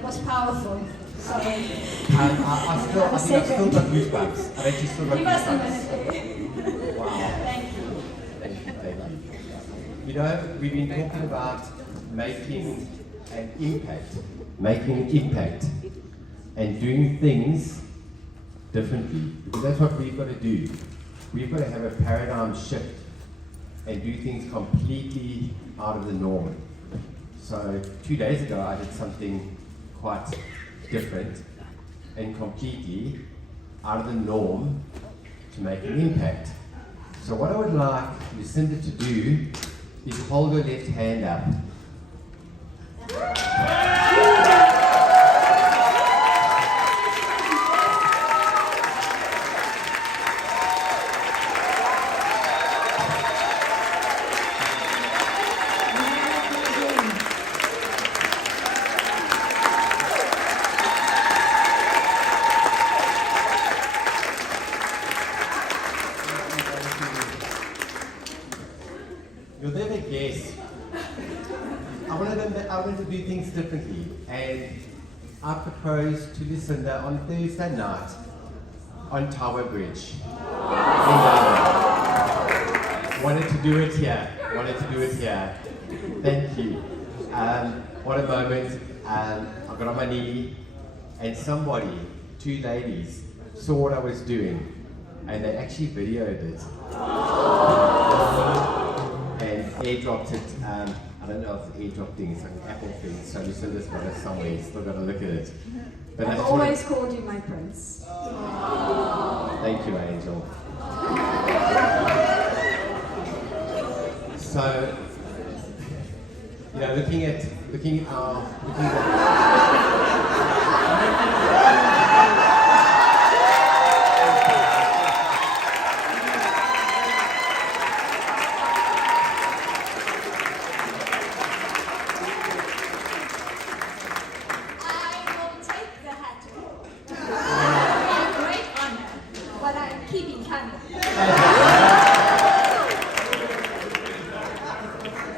That was powerful. Sorry. I think I've still got goosebumps. I've actually still got Give us a goosebumps. minute. Wow. Thank you. Thank you. You know, we've been talking about making an impact, and doing things differently. Because that's what we've got to do. We've got to have a paradigm shift and do things completely out of the norm. So 2 days ago, I did something quite different and completely out of the norm to make an impact. So what I would like Lucinda to do is hold her left hand up. You'll never guess. I wanted to do things differently, and I proposed to Lucinda on Thursday night on Tower Bridge. Wanted to do it here. Thank you. What a moment. I got on my knee, and two ladies, saw what I was doing, and they actually videoed it. And airdropped it. I don't know if the airdrop thing is like an Apple thing, so Lucinda's got it somewhere, you still got to look at it. But I've always called you my prince. Thank you, Angel. So, you know, looking at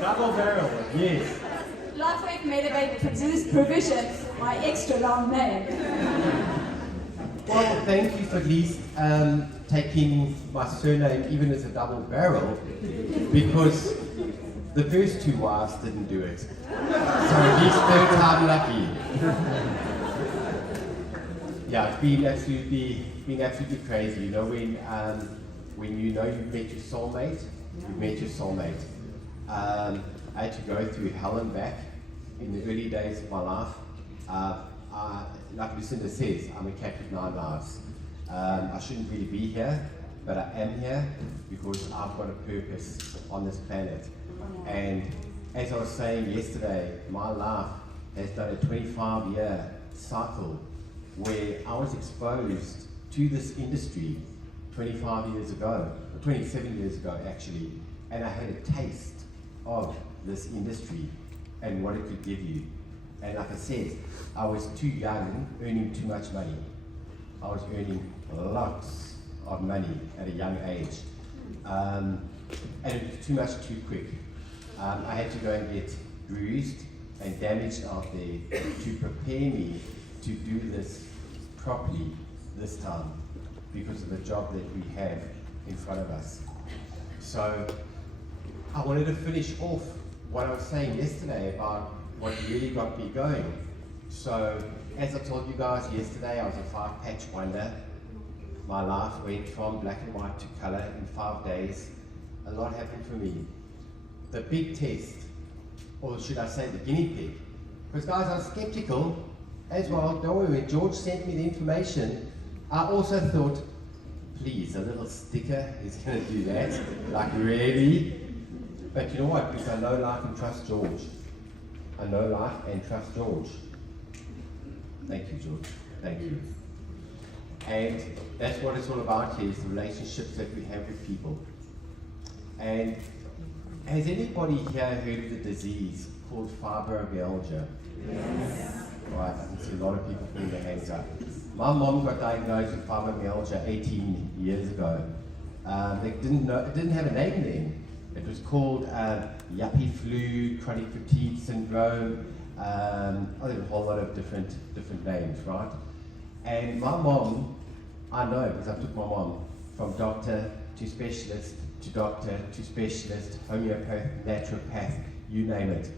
double barrel, yes. Lifeway Medicaid provision, my extra long name. Well, thank you for at least taking my surname even as a double barrel, because the first two wives didn't do it. So at least third time lucky. Yeah, it's been absolutely crazy. You know, when you know you've met your soulmate. I had to go through hell and back in the early days of my life. Like Lucinda says, I'm a cat with 9 lives. I shouldn't really be here, but I am here because I've got a purpose on this planet. And as I was saying yesterday, my life has done a 25-year cycle where I was exposed to this industry 25 years ago, or 27 years ago actually, and I had a taste of this industry and what it could give you. And like I said, I was too young, earning too much money. I was earning lots of money at a young age. And it was too much too quick. I had to go and get bruised and damaged out there to prepare me to do this properly this time because of the job that we have in front of us. So I wanted to finish off what I was saying yesterday about what really got me going. So as I told you guys yesterday, I was a 5-patch wonder. My life went from black and white to color in 5 days. A lot happened for me. The big test, or should I say the guinea pig, because guys, I was skeptical as well. Don't worry, when George sent me the information, I also thought, please, a little sticker is going to do that. Like, really? But you know what? Because I know life and trust George. I know life and trust George. Thank you, George. Thank you. And that's what it's all about here, is the relationships that we have with people. And has anybody here heard of the disease called fibromyalgia? Yes. Right, I can see a lot of people putting their hands up. My mom got diagnosed with fibromyalgia 18 years ago. They it didn't have a name then. It was called yuppie flu, chronic fatigue syndrome. I think a whole lot of different names, right? And my mom, I know because I took my mom from doctor to specialist to doctor to specialist, homeopath, naturopath, you name it.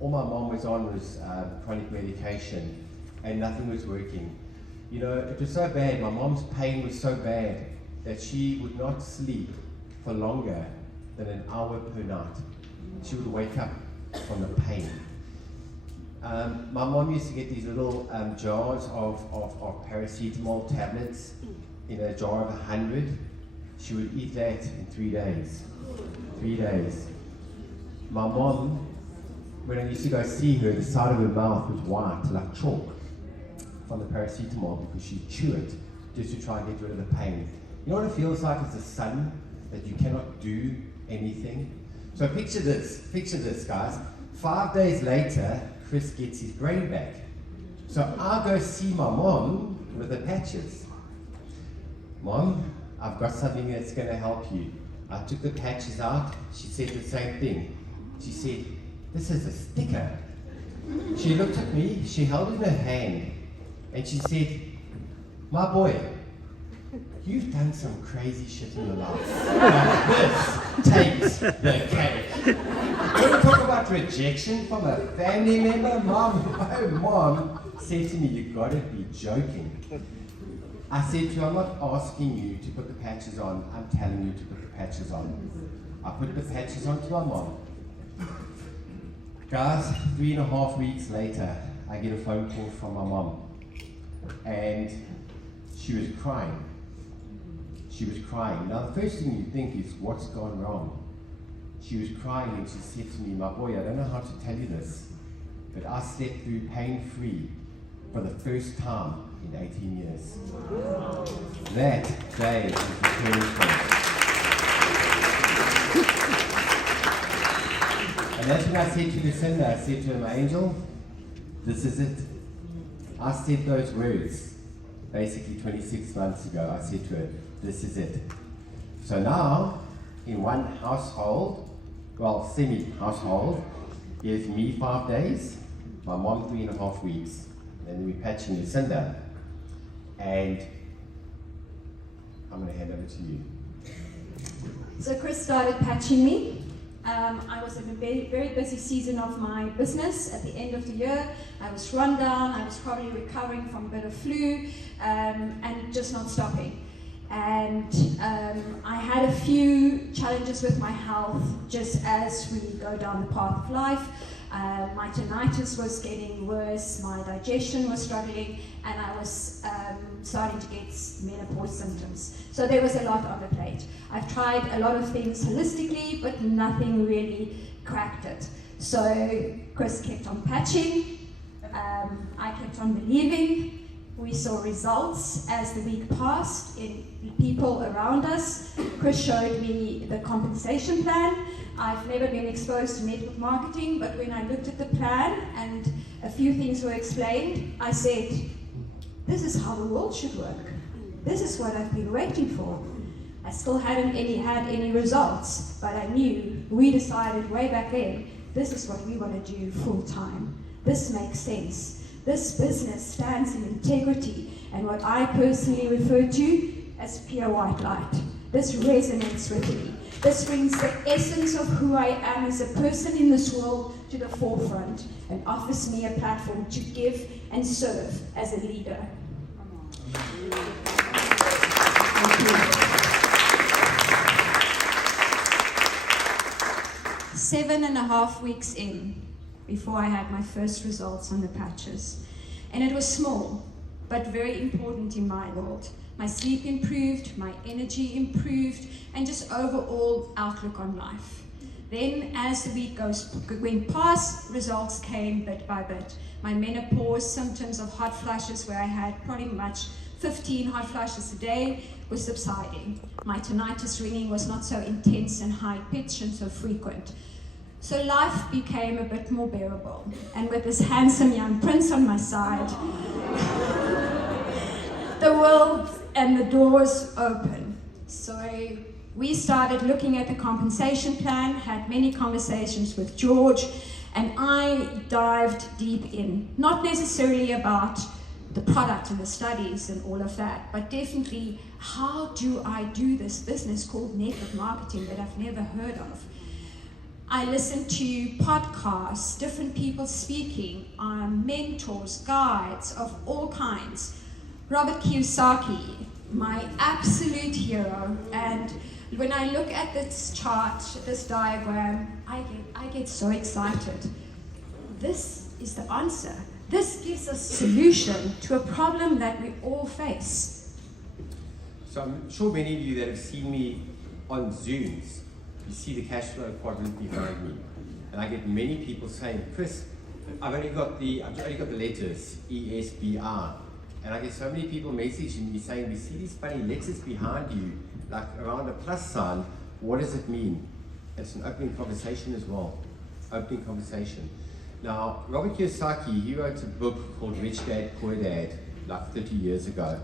All my mom was on was chronic medication, and nothing was working. You know, it was so bad, my mom's pain was so bad that she would not sleep for longer than an hour per night. She would wake up from the pain. My mom used to get these little jars of paracetamol tablets in a jar of 100. She would eat that in 3 days. 3 days. My mom, when I used to go see her, the side of her mouth was white, like chalk, from the paracetamol, because she'd chew it just to try and get rid of the pain. You know what it feels like as a son, that you cannot do anything? So picture this, guys. 5 days later, Chris gets his brain back. So I go see my mom with the patches. Mom, I've got something that's going to help you. I took the patches out. She said the same thing. She said, this is a sticker. She looked at me, she held it in her hand, and she said, my boy, you've done some crazy shit in your life. But this takes the cake. You want to talk about rejection from a family member? Mom said to me, you've got to be joking. I said to her, I'm not asking you to put the patches on, I'm telling you to put the patches on. I put the patches on to my mom. Guys, 3.5 weeks later, I get a phone call from my mom. And she was crying. She was crying. Now the first thing you think is, what's gone wrong? She was crying and she said to me, my boy, I don't know how to tell you this, but I slept through pain-free for the first time in 18 years. That day was the turning point. And that's when I said to Lucinda, I said to her, my angel, this is it. I said those words basically 26 months ago. I said to her, this is it. So now, in one household, well, semi-household, is me 5 days, my mom 3.5 weeks, and then we're patching Lucinda. And I'm going to hand over to you. So Chris started patching me. I was in a very, very busy season of my business at the end of the year. I was run down, I was probably recovering from a bit of flu, and just not stopping. And I had a few challenges with my health just as we go down the path of life. My tinnitus was getting worse, my digestion was struggling, and I was starting to get menopause symptoms. So there was a lot on the plate. I've tried a lot of things holistically, but nothing really cracked it. So Chris kept on patching, I kept on believing. We saw results as the week passed in people around us. Chris showed me the compensation plan. I've never been exposed to network marketing, but when I looked at the plan and a few things were explained, I said, this is how the world should work. This is what I've been waiting for. I still hadn't had any results, but I knew, we decided way back then, this is what we want to do full time. This makes sense. This business stands in integrity and what I personally refer to as pure white light. This resonates with me. This brings the essence of who I am as a person in this world to the forefront and offers me a platform to give and serve as a leader. Thank you. 7.5 weeks in, before I had my first results on the patches. And it was small, but very important in my world. My sleep improved, my energy improved, and just overall outlook on life. Then as the week went past, results came bit by bit. My menopause symptoms of hot flushes, where I had pretty much 15 hot flushes a day, was subsiding. My tinnitus ringing was not so intense and high pitched and so frequent. So life became a bit more bearable. And with this handsome young prince on my side, the world and the doors open. So we started looking at the compensation plan, had many conversations with George, And I dived deep in, not necessarily about the product and the studies and all of that, but definitely how do I do this business called network marketing that I've never heard of. I listened to podcasts, different people speaking, mentors, guides of all kinds. Robert Kiyosaki, my absolute hero, and when I look at this chart, this diagram, I get so excited. This is the answer. This gives us a solution to a problem that we all face. So I'm sure many of you that have seen me on Zooms, you see the cash flow quadrant behind me. And I get many people saying, Chris, I've only got the letters, ESBR. And I get so many people messaging me saying, we see these funny letters behind you, like around a plus sign. What does it mean? It's an opening conversation as well. Opening conversation. Now, Robert Kiyosaki, he wrote a book called Rich Dad, Poor Dad, like 30 years ago.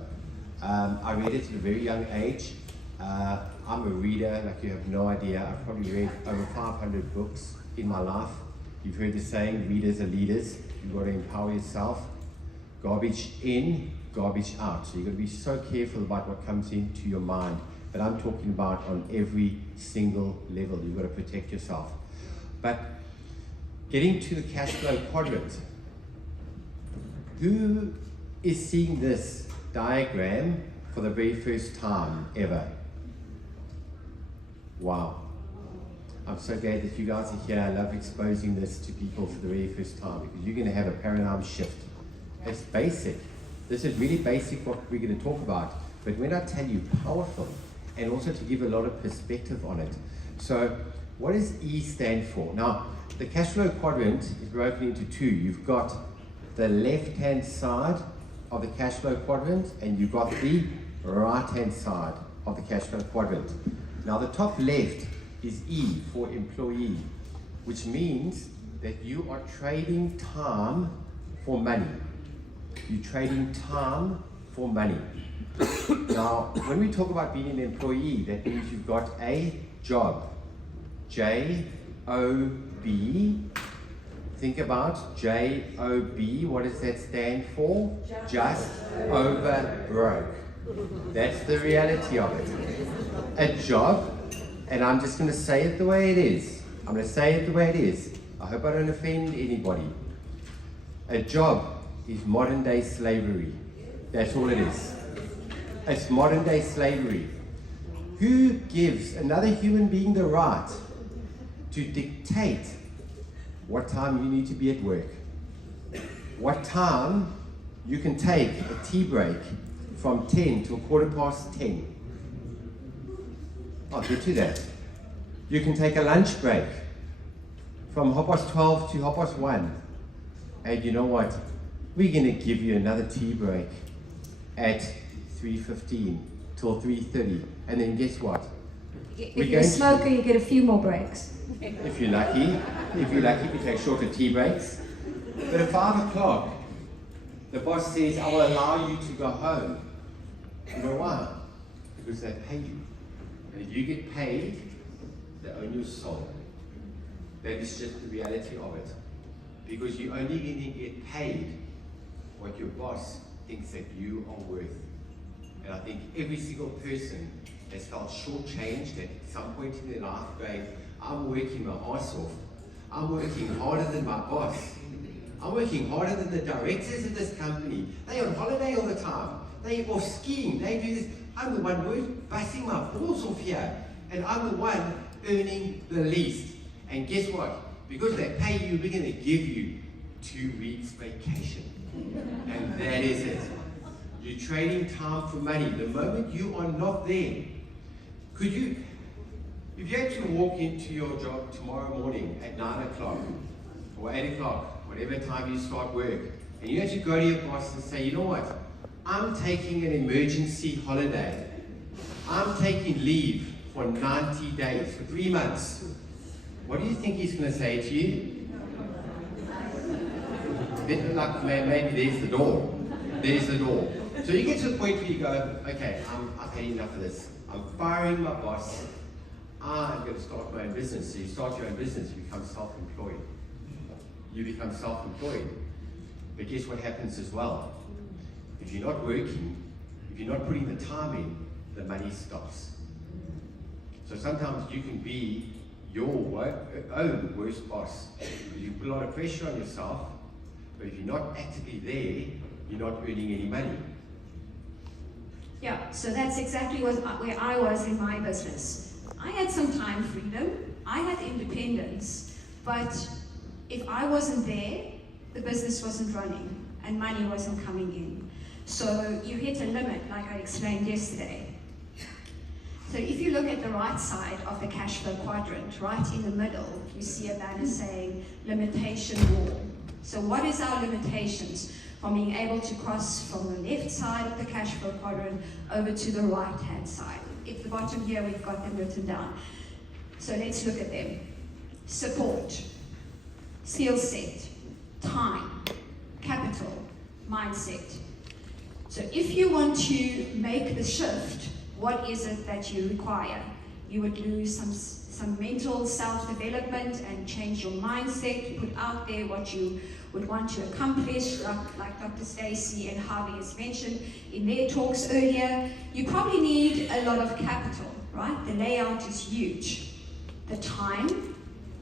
I read it at a very young age. I'm a reader, like you have no idea. I've probably read over 500 books in my life. You've heard the saying, readers are leaders. You've got to empower yourself. Garbage in, garbage out. So you've got to be so careful about what comes into your mind. But I'm talking about on every single level. You've got to protect yourself. But getting to the cash flow quadrant, who is seeing this diagram for the very first time ever? Wow. I'm so glad that you guys are here. I love exposing this to people for the very first time because you're going to have a paradigm shift. It's basic. This is really basic what we're going to talk about. But when I tell you powerful, and also to give a lot of perspective on it. So what does E stand for? Now, the cash flow quadrant is broken into two. You've got the left-hand side of the cash flow quadrant, and you've got the right-hand side of the cash flow quadrant. Now, the top left is E for employee, which means that you are trading time for money. You're trading time for money. Now, when we talk about being an employee, that means you've got a job. J-O-B. Think about J-O-B. What does that stand for? Just over broke. That's the reality of it. A job, and I'm just going to say it the way it is. I'm going to say it the way it is. I hope I don't offend anybody. A job is modern day slavery. That's all it is. It's modern day slavery. Who gives another human being the right to dictate what time you need to be at work? What time you can take a tea break from 10 to 10:15? I'll get to that. You can take a lunch break from 12:30 to 1:30. And you know what? We're going to give you another tea break at 3:15 till 3:30. And then guess what? If you're a smoker, you get a few more breaks. If you're lucky, we take shorter tea breaks. But at 5 o'clock, the boss says, I will allow you to go home. You know why? Because they pay you. And if you get paid, they own your soul. That is just the reality of it. Because you're only going to get paid what your boss thinks that you are worth. And I think every single person has felt shortchanged at some point in their life going, I'm working my ass off. I'm working harder than my boss. I'm working harder than the directors of this company. They're on holiday all the time. They're off skiing. They do this. I'm the one busting my balls off here. And I'm the one earning the least. And guess what? Because they pay you, we're going to give you 2 weeks vacation. And that is it. You're trading time for money. The moment you are not there, if you had to walk into your job tomorrow morning at 9 o'clock or 8 o'clock, whatever time you start work, and you had to go to your boss and say, you know what, I'm taking an emergency holiday. I'm taking leave for 90 days, for 3 months. What do you think he's going to say to you? Maybe there's the door. There's the door. So you get to the point where you go, okay, I've had enough of this. I'm firing my boss. I'm going to start my own business. So you start your own business, you become self-employed. you become self-employed. But guess what happens as well? If you're not working, if you're not putting the time in, the money stops. So sometimes you can be your own worst boss. You put a lot of pressure on yourself, but if you're not actively there, you're not earning any money. Yeah, so that's exactly where I was in my business. I had some time freedom, I had independence, but if I wasn't there, the business wasn't running and money wasn't coming in. So you hit a limit, like I explained yesterday. So if you look at the right side of the cash flow quadrant, right in the middle, you see a banner saying limitation wall. So what is our limitations from being able to cross from the left side of the cash flow quadrant over to the right hand side? At the bottom here, we've got them written down. So let's look at them. Support, skill set, time, capital, mindset. So if you want to make the shift, what is it that you require? You would lose some mental self-development and change your mindset, put out there what you would want to accomplish, like Dr. Stacy and Harvey has mentioned in their talks earlier. You probably need a lot of capital, right? The layout is huge. The time,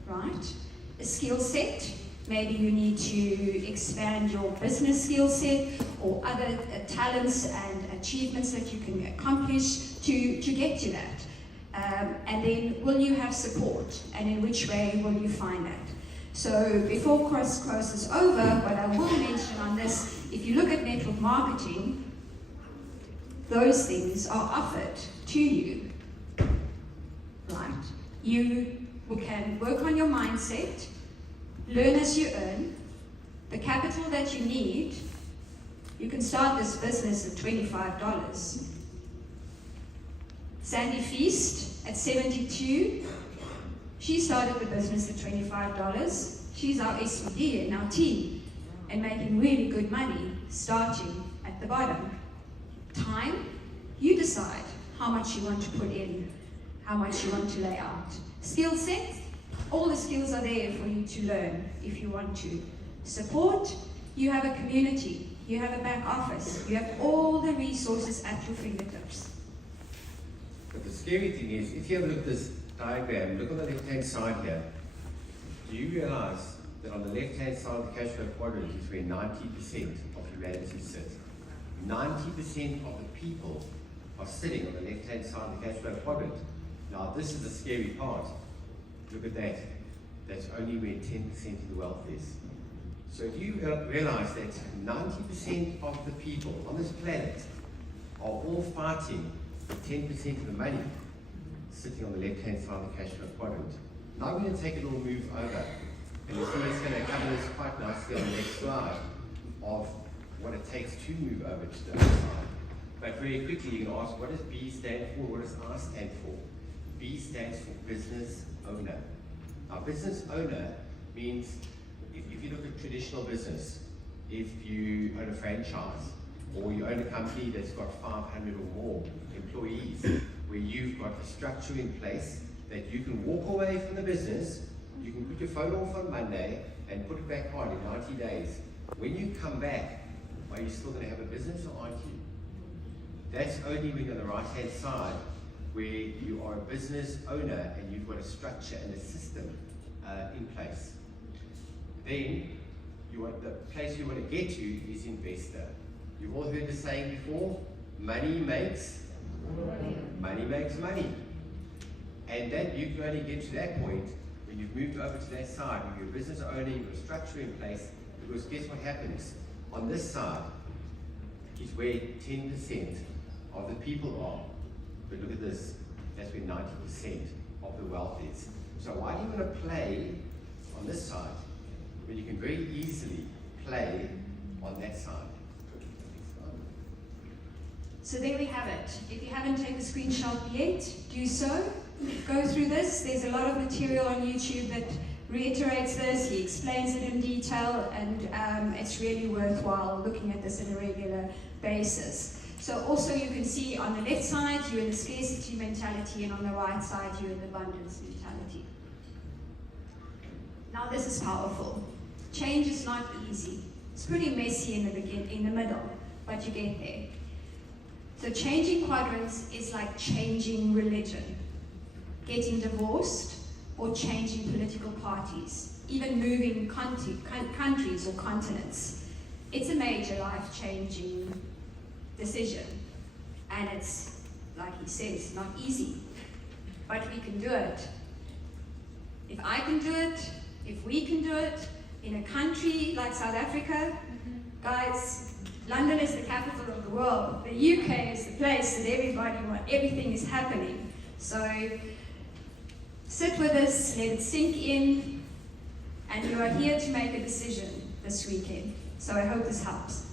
right? A skill set. Maybe you need to expand your business skill set or other talents and achievements that you can accomplish to get to that. And then, will you have support? And in which way will you find that? So before Chris is over, what I will mention on this, if you look at network marketing, those things are offered to you, right? You can work on your mindset, learn as you earn, the capital that you need. You can start this business at $25. Sandy Feast at 72, she started the business at $25. She's our SVD in our team and making really good money starting at the bottom. Time, you decide how much you want to put in, how much you want to lay out. Skill set, all the skills are there for you to learn if you want to. Support, you have a community, you have a back office, you have all the resources at your fingertips. But the scary thing is, if you have a look at this diagram, look on the left-hand side here. Do you realize that on the left-hand side of the cash flow quadrant is where 90% of humanity sits? 90% of the people are sitting on the left-hand side of the cash flow quadrant. Now, this is the scary part. Look at that. That's only where 10% of the wealth is. So if you realize that 90% of the people on this planet are all fighting for 10% of the money sitting on the left-hand side of the cash flow quadrant. Now I'm going to take a little move over, and Lucinda's going to cover this quite nicely on the next slide of what it takes to move over to the other side. But very quickly, you can ask, what does B stand for? What does I stand for? B stands for business owner. Now, business owner means, if you look at traditional business, if you own a franchise, or you own a company that's got 500 or more employees, where you've got a structure in place that you can walk away from the business, you can put your phone off on Monday and put it back on in 90 days. When you come back, are you still going to have a business or aren't you? That's only when you're on the right-hand side, where you are a business owner and you've got a structure and a system in place. Then, the place you want to get to is investor. You've all heard the saying before, money makes money. And that you can only get to that point when you've moved over to that side, when you're a business owner, you've got a structure in place, because guess what happens? On this side is where 10% of the people are. But look at this, that's where 90% of the wealth is. So why do you want to play on this side when you can very easily play on that side? So there we have it. If you haven't taken a screenshot yet, do so. Go through this. There's a lot of material on YouTube that reiterates this. He explains it in detail, and it's really worthwhile looking at this on a regular basis. So also you can see on the left side, you're in the scarcity mentality, and on the right side, you're in the abundance mentality. Now this is powerful. Change is not easy. It's pretty messy in the middle, but you get there. So changing quadrants is like changing religion, getting divorced, or changing political parties, even moving countries or continents. It's a major life-changing decision, and it's, like he says, not easy, but we can do it. If I can do it, if we can do it, in a country like South Africa, guys, London is the capital of the world. The UK is the place that everything is happening. So sit with us, let it sink in, and you are here to make a decision this weekend. So I hope this helps.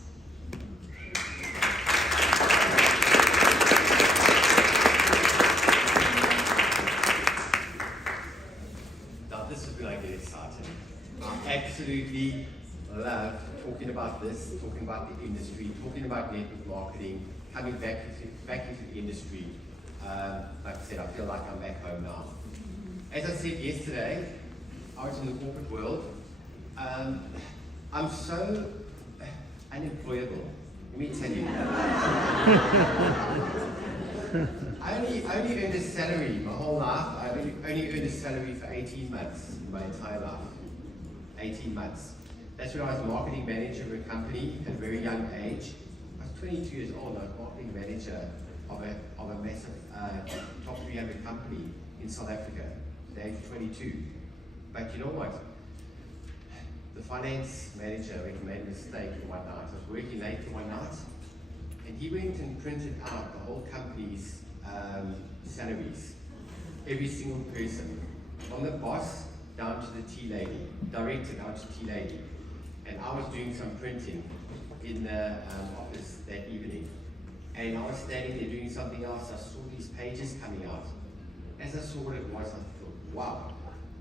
Now this is when I get excited. I absolutely love talking about this, talking about the industry, talking about network marketing, coming back into the industry. Like I said, I feel like I'm back home now. As I said yesterday, I was in the corporate world. I'm so unemployable. Let me tell you. I only earned a salary my whole life. I only earned a salary for 18 months in my entire life. 18 months. That's when I was marketing manager of a company at a very young age. I was 22 years old. I was marketing manager of a massive top 300 company in South Africa at the age of 22. But you know what? The finance manager made a mistake one night. I was working late one night, and he went and printed out the whole company's salaries. Every single person, from the boss down to the tea lady, director down to tea lady. And I was doing some printing in the office that evening. And I was standing there doing something else. I saw these pages coming out. As I saw what it was, I thought, wow.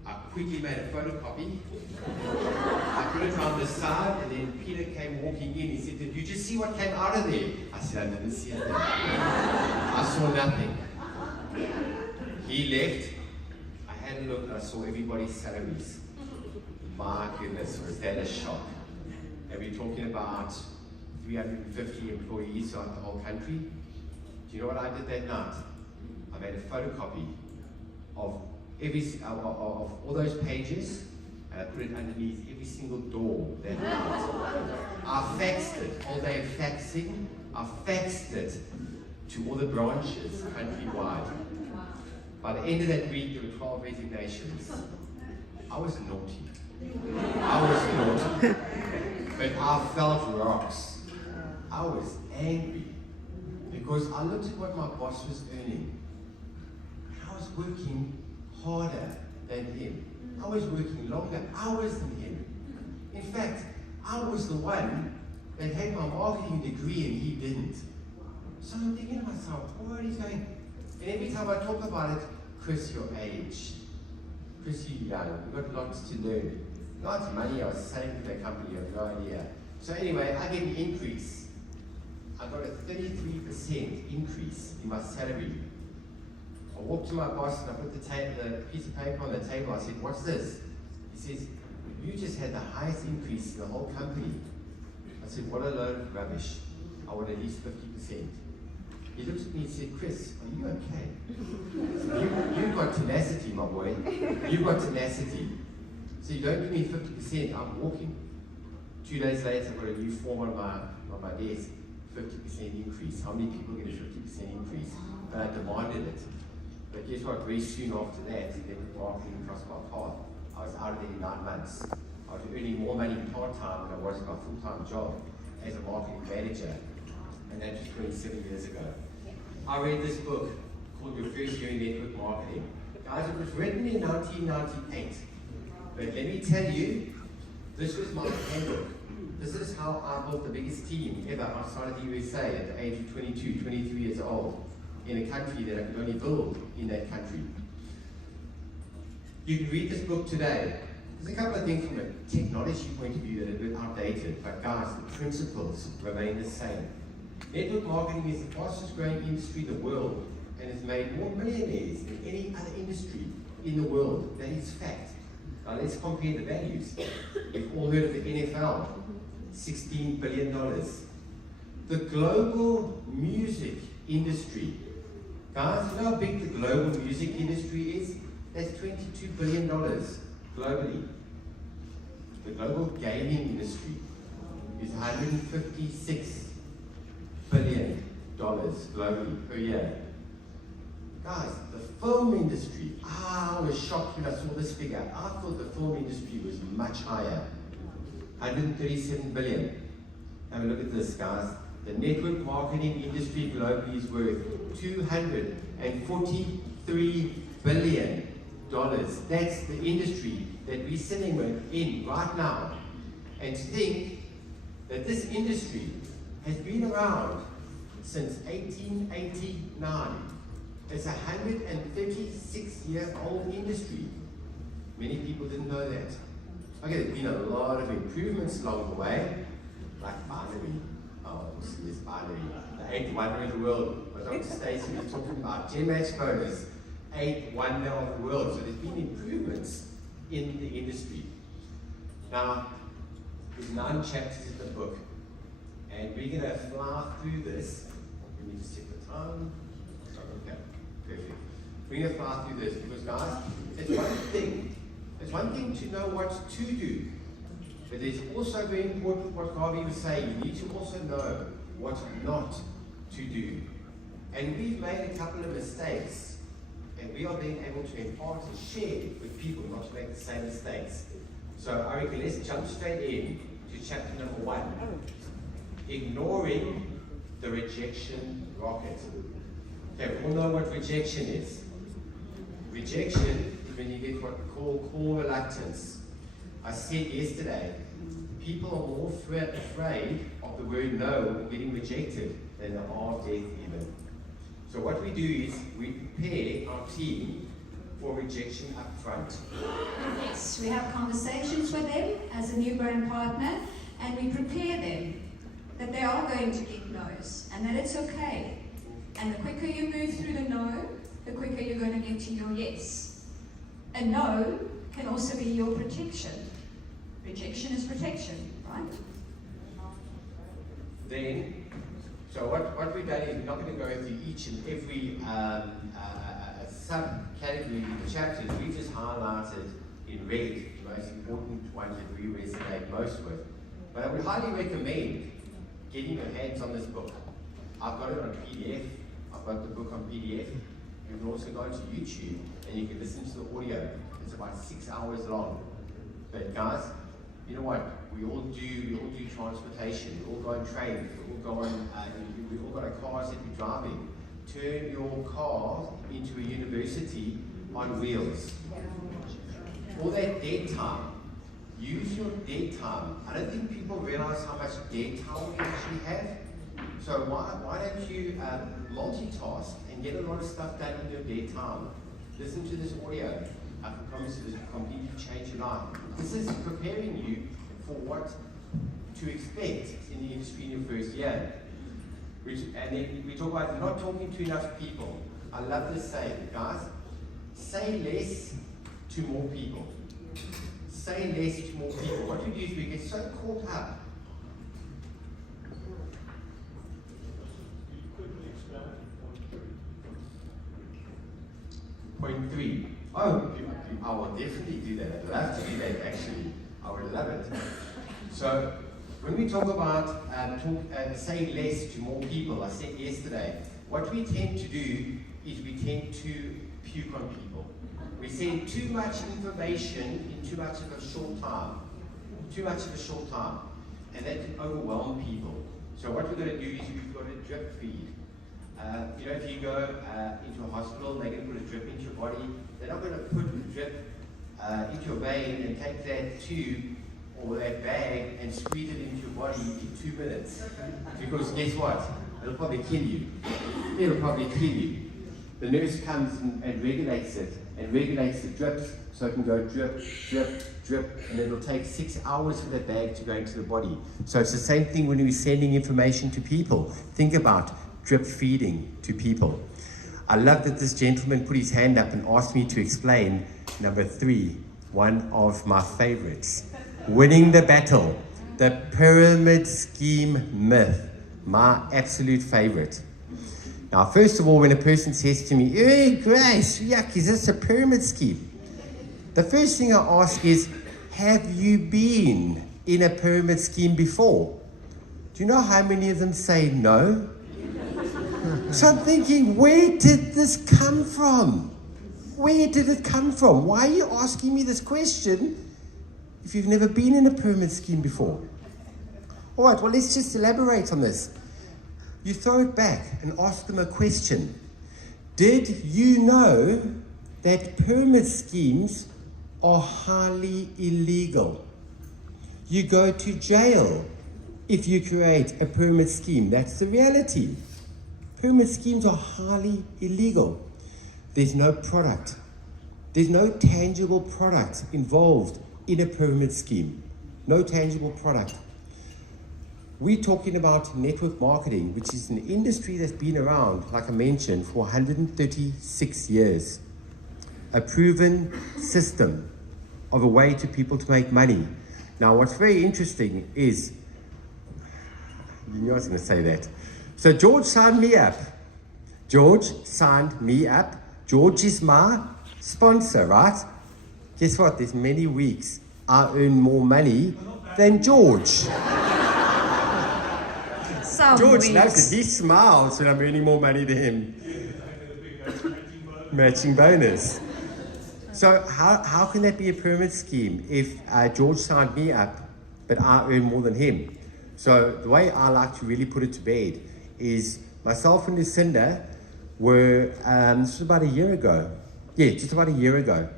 I quickly made a photocopy. I put it on the side, and then Peter came walking in. He said, "Did you just see what came out of there?" I said, "I didn't see a thing. I saw nothing." He left. I had a look, and I saw everybody's salaries. My goodness, was that a shock. And we're talking about 350 employees throughout the whole country. Do you know what I did that night? I made a photocopy of all those pages, and I put it underneath every single door that night. I faxed it, all day faxing. I faxed it to all the branches countrywide. By the end of that week, there were 12 resignations. I was naughty. But I felt rocks. I was angry because I looked at what my boss was earning. I was working harder than him. I was working longer hours than him. In fact, I was the one that had my marketing degree and he didn't. So I'm thinking to myself, what is going? And every time I talk about it, Chris, your age. Chris, you're young. You've got lots to learn. Not money I was saving for the company, you have no idea. So anyway, I get an increase. I got a 33% increase in my salary. I walked to my boss and I put the piece of paper on the table. I said, "What's this?" He says, "You just had the highest increase in the whole company." I said, "What a load of rubbish. I want at least 50%. He looked at me and said, "Chris, are you okay?" You've got tenacity, my boy. You've got tenacity. So you don't give me 50%, I'm walking. 2 days later, I've got a new form on my desk, 50% increase. How many people get a 50% increase? And I demanded it. But guess what? Very soon after that, network marketing crossed my path. I was out of there in 9 months. I was earning more money part-time than I was in my full-time job as a marketing manager. And that was 27 years ago. I read this book called Your First Year in Network Marketing. Guys, it was written in 1998. But let me tell you, this was my handbook. This is how I built the biggest team ever outside of the USA at the age of 22, 23 years old, in a country that I could only build in that country. You can read this book today. There's a couple of things from a technology point of view that are a bit outdated, but guys, the principles remain the same. Network marketing is the fastest growing industry in the world and has made more millionaires than any other industry in the world. That is fact. Now let's compare the values. We've all heard of the NFL, $16 billion. The global music industry, guys, you know how big the global music industry is? That's $22 billion globally. The global gaming industry is $156 billion globally per year. Guys, the film industry, I was shocked when I saw this figure. I thought the film industry was much higher. 137 billion. Have a look at this, guys. The network marketing industry globally is worth $243 billion. That's the industry that we're sitting in right now. And to think that this industry has been around since 1889. It's a 136-year-old industry. Many people didn't know that. Okay, there's been a lot of improvements along the way, like binary. Oh, this binary, the eighth wonder of the world. What Dr. Stacey was talking about, GEMAX bonus, eighth wonder of the world. So there's been improvements in the industry. Now, there's 9 chapters in the book, and we're going to fly through this. Let me just check the time. Okay, perfect. We're going to fly through this because, guys, it's one thing to know what to do, but it's also very important what Garvey was saying. You need to also know what not to do. And we've made a couple of mistakes, and we are being able to impart and share with people not to make the same mistakes. So I reckon let's jump straight in to chapter number 1. Ignoring the rejection rocket. Okay, we all know what rejection is. Rejection is when you get what we call core reluctance. I said yesterday, people are more afraid of the word no or getting rejected than they are of death even. So what we do is we prepare our team for rejection up front. Yes, we have conversations with them as a new brand partner, and we prepare them that they are going to get no's and that it's okay. And the quicker you move through the no, the quicker you're going to get to your yes. A no can also be your protection. Rejection is protection, right? Then, so what we've done is we're not going to go through each and every subcategory in the chapters. We've just highlighted in red the most important ones that we resonate most with. But I would highly recommend getting your hands on this book. I've got it on PDF. I've got the book on PDF. You can also go to YouTube and you can listen to the audio. It's about 6 hours long. But guys, you know what? We all do transportation. We all go on trains. We all go on. We all got a cars that we're driving. Turn your car into a university on wheels. All that dead time. Use your dead time. I don't think people realize how much dead time we actually have. So why don't you multitask and get a lot of stuff done in your dead time? Listen to this audio. I can promise you this will completely change your life. This is preparing you for what to expect in the industry in your first year. And then we talk about not talking to enough people. I love this saying, guys. Say less to more people. Say less to more people. What we do is we get so caught up. Point 3. Oh, I will definitely do that. I'd love to do that actually. I would love it. So, when we talk about saying less to more people, I said yesterday, what we tend to do is we tend to puke on people. We send too much information in too much of a short time. Too much of a short time. And that can overwhelm people. So what we're going to do is we've got a drip feed. You know, if you go into a hospital, they're going to put a drip into your body. They're not going to put a drip into your vein and take that tube or that bag and squeeze it into your body in 2 minutes. Because guess what? It'll probably kill you. It'll probably kill you. The nurse comes and regulates it, and regulates the drips, so it can go drip, drip, drip, and it'll take 6 hours for that bag to go into the body. So it's the same thing when we're sending information to people. Think about drip feeding to people. I love that this gentleman put his hand up and asked me to explain number 3. one of my favorites. Winning the battle. The pyramid scheme myth. My absolute favorite. Now, first of all, when a person says to me, "Hey, Grace, yuck, is this a pyramid scheme?" The first thing I ask is, have you been in a pyramid scheme before? Do you know how many of them say no? So I'm thinking, where did this come from? Where did it come from? Why are you asking me this question if you've never been in a pyramid scheme before? All right, well, let's just elaborate on this. You throw it back and ask them a question. Did you know that pyramid schemes are highly illegal? You go to jail if you create a pyramid scheme. That's the reality. Pyramid schemes are highly illegal. There's no product. There's no tangible product involved in a pyramid scheme. No tangible product. We're talking about network marketing, which is an industry that's been around, like I mentioned, for 136 years. A proven system of a way to people to make money. Now, what's very interesting is, you knew I was going to say that. So George signed me up. George signed me up. George is my sponsor, right? Guess what? There's many weeks I earn more money than George. George loves it. He smiles when I'm earning more money than him. Matching bonus. So how can that be a pyramid scheme if George signed me up, but I earn more than him? So the way I like to really put it to bed is myself and Lucinda were, this was about a year ago. Yeah, just about a year ago.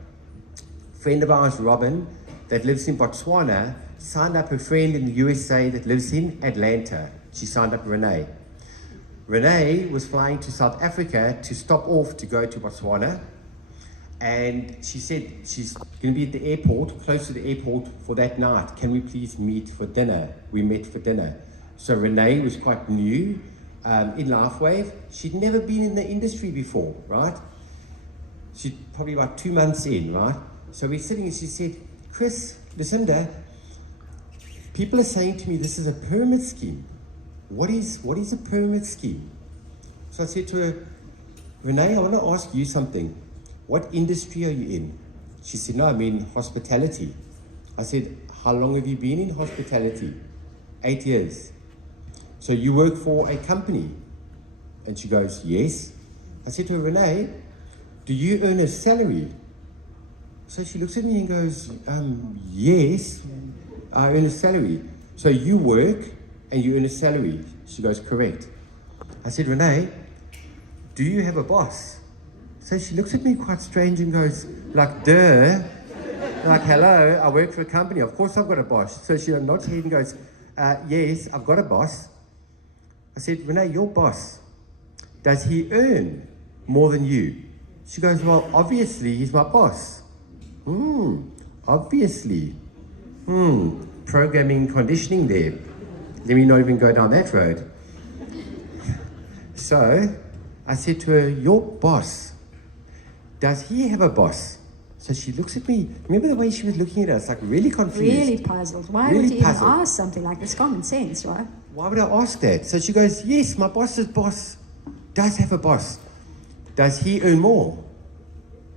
A friend of ours, Robin, that lives in Botswana, signed up a friend in the USA that lives in Atlanta. She signed up Renee. Renee was flying to South Africa to stop off to go to Botswana. And she said she's going to be at the airport, close to the airport for that night. Can we please meet for dinner? We met for dinner. So Renee was quite new in LifeWave. She'd never been in the industry before, right? She's probably about 2 months in, right? So we're sitting and she said, "Chris, Lucinda, people are saying to me this is a pyramid scheme. What is a pyramid scheme?" So I said to her, "Renee, I want to ask you something. What industry are you in?" She said, "No, I'm in hospitality." I said, "How long have you been in hospitality?" 8 years. "So you work for a company?" And she goes, "Yes." I said to her, "Renee, do you earn a salary?" So she looks at me and goes, "Yes, I earn a salary." "So you work and you earn a salary?" She goes, "Correct." I said, "Renee, do you have a boss?" So she looks at me quite strange and goes, like, "Duh." Like, "Hello, I work for a company. Of course I've got a boss." So she nods her head and goes, "Yes, I've got a boss." I said, "Renee, your boss, does he earn more than you?" She goes, "Well, obviously he's my boss." Obviously. Programming, conditioning there. Let me not even go down that road. So I said to her, "Your boss, does he have a boss?" So she looks at me. Remember the way she was looking at us, like really confused. Really puzzled. Why would you even ask something like this? Common sense, right? Why would I ask that? So she goes, "Yes, my boss's boss does have a boss. Does he earn more?"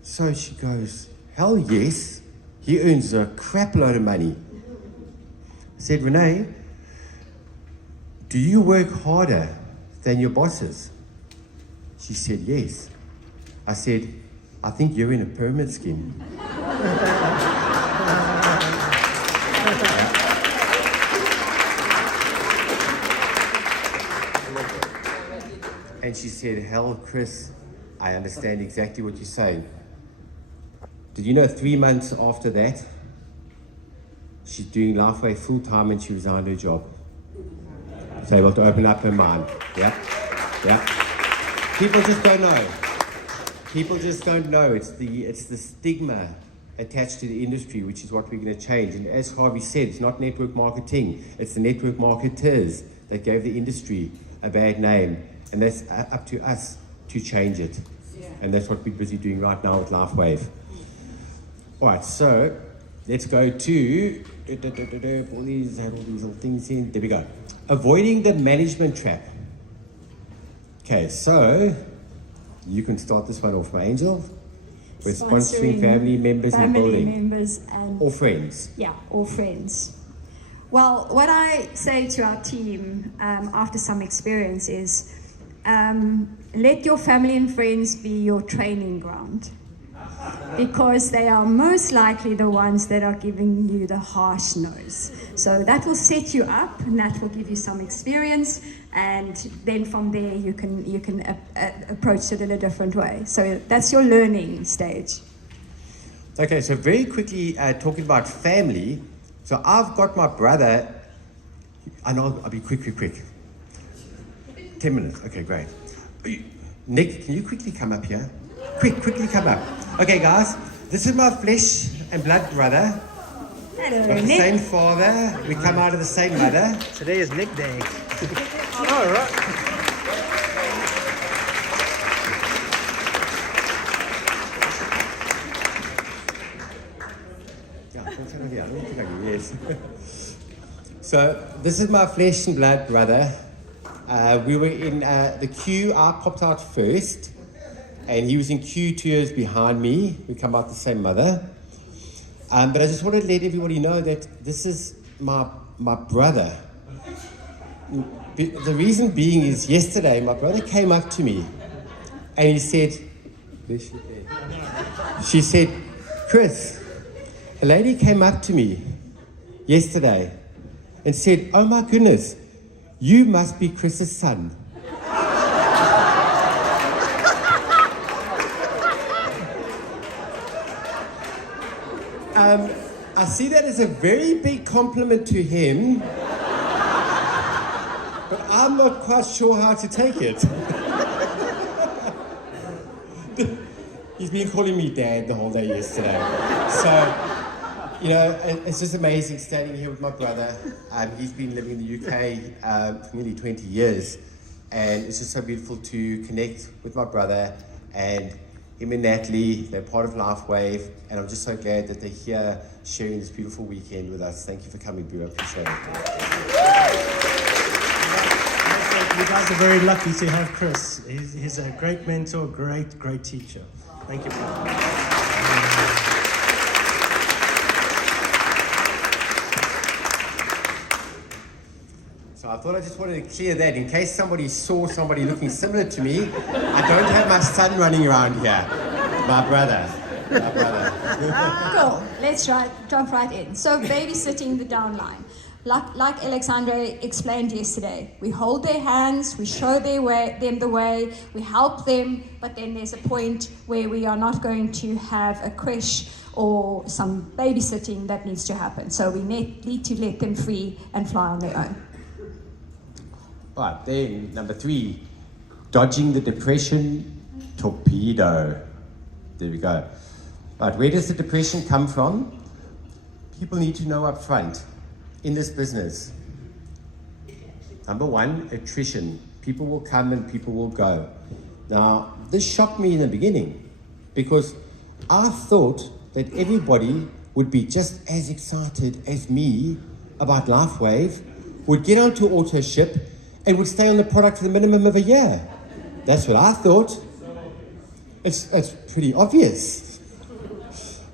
So she goes, "Hell yes, he earns a crap load of money." I said, "Renee, do you work harder than your bosses?" She said, "Yes." I said, "I think you're in a pyramid scheme." And she said, "Hell, Chris, I understand exactly what you're saying." Did you know 3 months after that, she's doing LifeWave full time and she resigned her job. She's able to open up her mind. Yeah. People just don't know. People just don't know. It's the stigma attached to the industry, which is what we're going to change. And as Harvey said, it's not network marketing. It's the network marketers that gave the industry a bad name. And that's up to us to change it. Yeah. And that's what we're busy doing right now with LifeWave. All right, so let's go to, all these little things in, there we go. Avoiding the management trap. Okay, so you can start this one off, my angel, with sponsoring family members in the building. Members and or friends. Yeah, or friends. Well, what I say to our team after some experience is, let your family and friends be your training ground, because they are most likely the ones that are giving you the harsh no's. So that will set you up, and that will give you some experience, and then from there you can approach it in a different way. So that's your learning stage. Okay, so very quickly talking about family. So I've got my brother, and I'll be quick. 10 minutes, okay, great. Nick, can you quickly come up here? Quickly come up. Okay, guys, this is my flesh and blood brother. Hello, Got the Nick. same father, we come out of the same mother. Today is Nick Day. All right. Yes. So this is my flesh and blood brother. We were in the queue. I popped out first, and he was in queue 2 years behind me. We come out the same mother. But I just wanted to let everybody know that this is my brother. The reason being is yesterday my brother came up to me and he said, she said, Chris, a lady came up to me yesterday and said, oh my goodness, you must be Chris's son. I see that as a very big compliment to him, but I'm not quite sure how to take it. He's been calling me Dad the whole day yesterday. So, you know, it's just amazing standing here with my brother. He's been living in the UK for nearly 20 years, and it's just so beautiful to connect with my brother, and him and Natalie, they're part of LifeWave, and I'm just so glad that they're here sharing this beautiful weekend with us. Thank you for coming, Boo. I appreciate it. You guys are very lucky to have Chris. He's a great mentor, great teacher. Thank you, brother. So I thought I just wanted to clear that in case somebody saw somebody looking similar to me. I don't have my son running around here. My brother. Cool. Let's jump right in. So babysitting the downline. Like Alexandre explained yesterday, we hold their hands, we show them the way, we help them, but then there's a point where we are not going to have a creche or some babysitting that needs to happen. So we need to let them free and fly on their own. Right, then number 3, dodging the depression torpedo. There we go. Right, where does the depression come from? People need to know up front in this business. Number 1, attrition. People will come and people will go. Now, this shocked me in the beginning because I thought that everybody would be just as excited as me about LifeWave, would get onto AutoShip, and would stay on the product for the minimum of a year. That's what I thought. It's pretty obvious,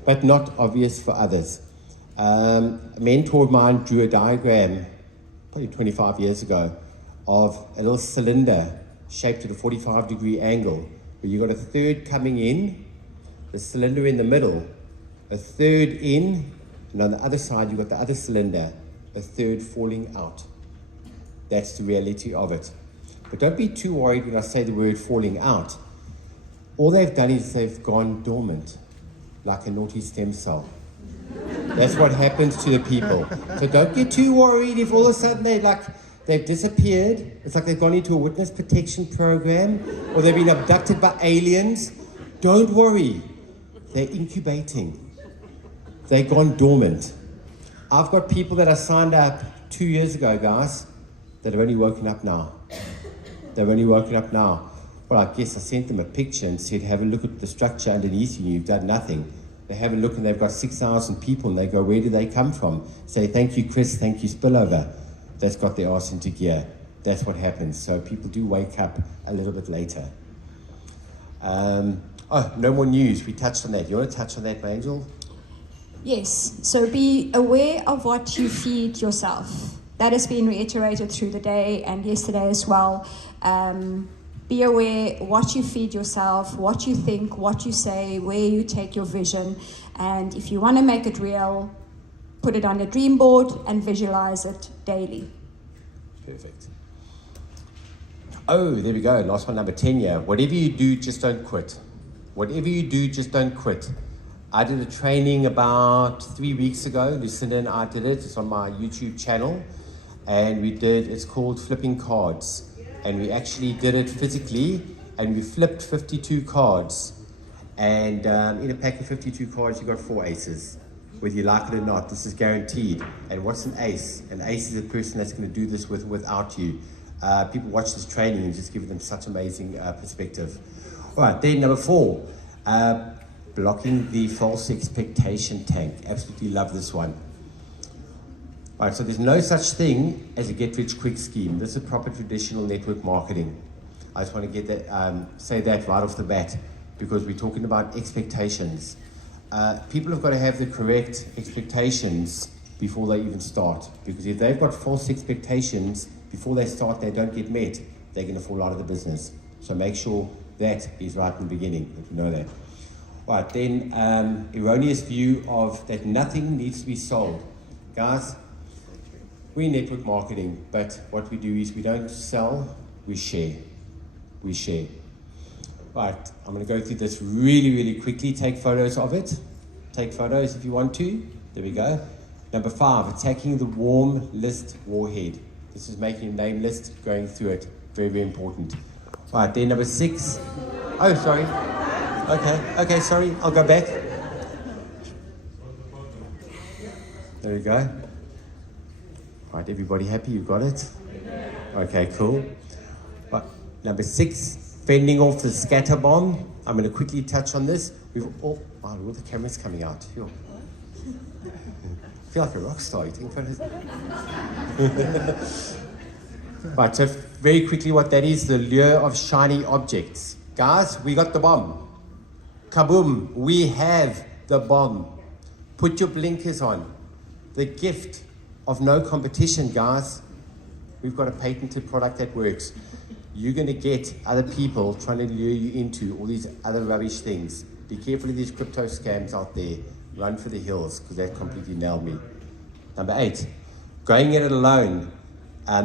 but not obvious for others. A mentor of mine drew a diagram, probably 25 years ago, of a little cylinder shaped at a 45-degree angle, where you've got a third coming in, the cylinder in the middle, a third in, and on the other side you've got the other cylinder, a third falling out. That's the reality of it. But don't be too worried when I say the word falling out. All they've done is they've gone dormant, like a naughty stem cell. That's what happens to the people. So don't get too worried if all of a sudden they've disappeared. It's like they've gone into a witness protection program, or they've been abducted by aliens. Don't worry. They're incubating. They've gone dormant. I've got people that I signed up 2 years ago, guys, that have only woken up now. They've only woken up now. Well, I guess I sent them a picture and said, have a look at the structure underneath you. You've done nothing. They have a look and they've got 6,000 people and they go, where do they come from? Say, thank you, Chris, thank you, Spillover. That's got their arse into gear. That's what happens. So people do wake up a little bit later. No more news. We touched on that. You want to touch on that, Angel? Yes, so be aware of what you feed yourself. That has been reiterated through the day and yesterday as well. Be aware what you feed yourself, what you think, what you say, where you take your vision. And if you want to make it real, put it on a dream board and visualize it daily. Perfect. Oh, there we go. Last one, number 10 here. Whatever you do, just don't quit. Whatever you do, just don't quit. I did a training about 3 weeks ago. Lucinda and I did it. It's on my YouTube channel. And it's called Flipping Cards. And we actually did it physically, and we flipped 52 cards. And in a pack of 52 cards, you got 4 aces. Whether you like it or not, this is guaranteed. And what's an ace? An ace is a person that's going to do this without you. People watch this training and just give them such amazing perspective. All right, then number 4, blocking the false expectation tank. Absolutely love this one. All right, so there's no such thing as a get-rich-quick scheme. This is proper traditional network marketing. I just want to get that, say that right off the bat, because we're talking about expectations. People have got to have the correct expectations before they even start, because if they've got false expectations before they start, they don't get met, they're going to fall out of the business. So make sure that is right in the beginning, if you know that. All right, then erroneous view of that nothing needs to be sold. Guys, we're in network marketing, but what we do is we don't sell, we share. We share. Right, I'm going to go through this really, really quickly. Take photos of it. Take photos if you want to. There we go. Number 5, attacking the warm list warhead. This is making a name list, going through it. Very, very important. Right, then number 6. Oh, sorry. Okay, sorry. I'll go back. There we go. Right, everybody happy? You got it? Okay, cool. Right, number 6, fending off the scatter bomb. I'm going to quickly touch on this. Wow, all the cameras coming out. I feel like a rock star. You think photos? Right, so very quickly what that is, the lure of shiny objects. Guys, we got the bomb. Kaboom, we have the bomb. Put your blinkers on. The gift of no competition, guys. We've got a patented product that works. You're going to get other people trying to lure you into all these other rubbish things. Be careful of these crypto scams out there. Run for the hills, because that completely nailed me. Number 8, going at it alone.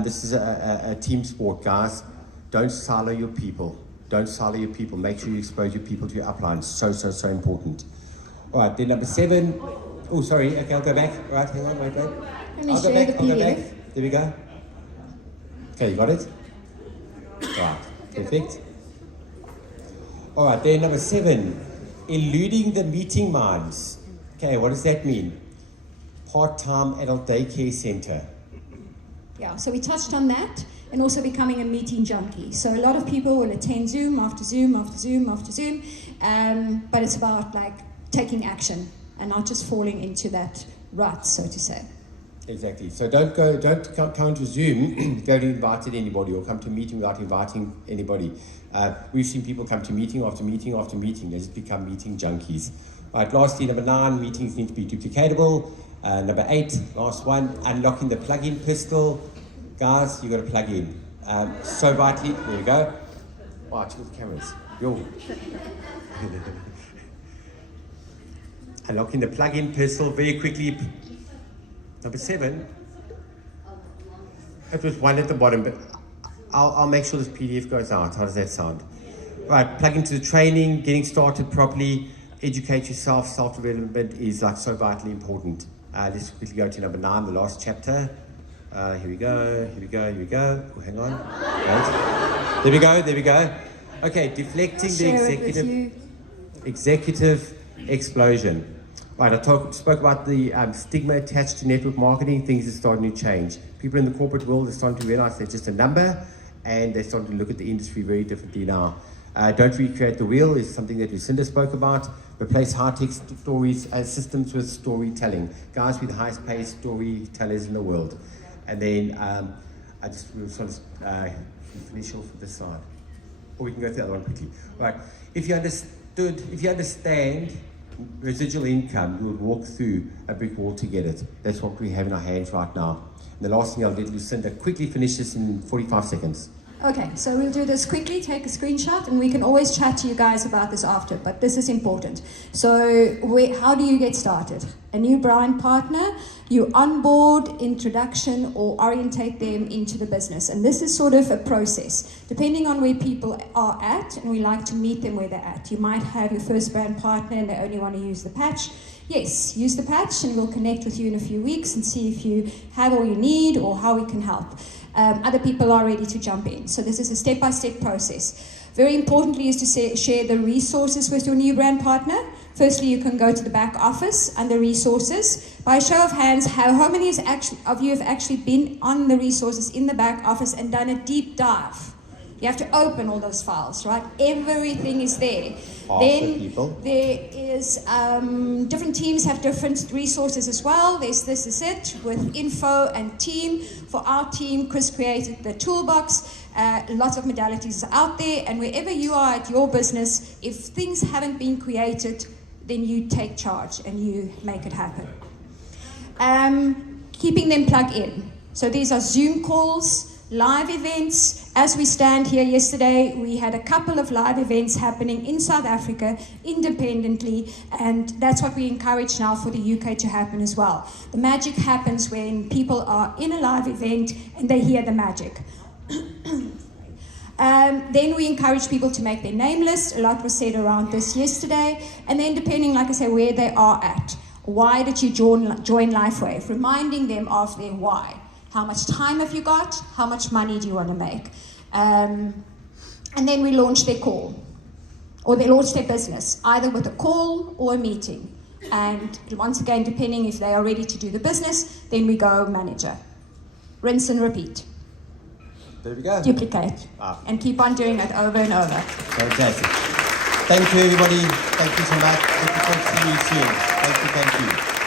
This is a team sport, guys. Don't silo your people. Don't silo your people. Make sure you expose your people to your upline. So important. All right, then number 7. Oh, sorry. Okay, I'll go back. All right, hang on, wait. I'll go back. There we go. Okay, you got it? Right, perfect. All right, then number 7, eluding the meeting minds. Okay, what does that mean? Part-time adult daycare center. Yeah, so we touched on that, and also becoming a meeting junkie. So a lot of people will attend Zoom after Zoom after Zoom after Zoom, but it's about like taking action and not just falling into that rut, so to say. Exactly. So don't come to Zoom if you haven't invited anybody, or come to a meeting without inviting anybody. We've seen people come to meeting after meeting after meeting. They just become meeting junkies. Right, lastly, number 9, meetings need to be duplicatable. Number 8, last one, unlocking the plug-in pistol. Guys, you got to plug in. So vitally, there you go. Watch with the cameras. Yo. Unlocking the plug-in pistol very quickly. Number 7. It was 1 at the bottom, but I'll make sure this PDF goes out. How does that sound? Right, plug into the training, getting started properly, educate yourself. Self-development is like so vitally important. Let's quickly go to number 9, the last chapter. Here we go. Oh, hang on. Right. There we go. Okay, deflecting the executive explosion. Right, I spoke about the stigma attached to network marketing. Things are starting to change. People in the corporate world are starting to realize they're just a number, and they're starting to look at the industry very differently now. Don't recreate the wheel is something that Lucinda spoke about. Replace high-tech stories systems with storytelling. Guys, with the highest paid storytellers in the world. And then I just will sort of finish off with this slide. Or we can go to the other one quickly. Right. If you understand residual income, you would walk through a brick wall to get it. That's what we have in our hands right now. And the last thing I'll let Lucinda quickly finish this in 45 seconds. Okay, so we'll do this quickly, take a screenshot, and we can always chat to you guys about this after, but this is important. So how do you get started? A new brand partner, you onboard, introduction, or orientate them into the business. And this is sort of a process, depending on where people are at, and we like to meet them where they're at. You might have your first brand partner and they only want to use the patch. Yes, use the patch and we'll connect with you in a few weeks and see if you have all you need or how we can help. Other people are ready to jump in. So this is a step-by-step process. Very importantly is to share the resources with your new brand partner. Firstly, you can go to the back office under resources. By a show of hands, how many of you have actually been on the resources in the back office and done a deep dive? You have to open all those files, right? Everything is there. Then there is, different teams have different resources as well. This is it with info and team. For our team, Chris created the toolbox. Lots of modalities are out there. And wherever you are at your business, if things haven't been created, then you take charge and you make it happen. Keeping them plugged in. So these are Zoom calls, live events. As we stand here yesterday, we had a couple of live events happening in South Africa independently, and that's what we encourage now for the UK to happen as well. The magic happens when people are in a live event and they hear the magic. Then we encourage people to make their name list. A lot was said around this yesterday. And then depending, like I say, where they are at. Why did you join LifeWave? Reminding them of their why. How much time have you got? How much money do you want to make? And then we launch their call. Or they launch their business, either with a call or a meeting. And once again, depending if they are ready to do the business, then we go manager. Rinse and repeat. There we go. Duplicate. And keep on doing it over and over. Fantastic. Thank you, everybody. Thank you so much. Looking forward to seeing you soon. Thank you.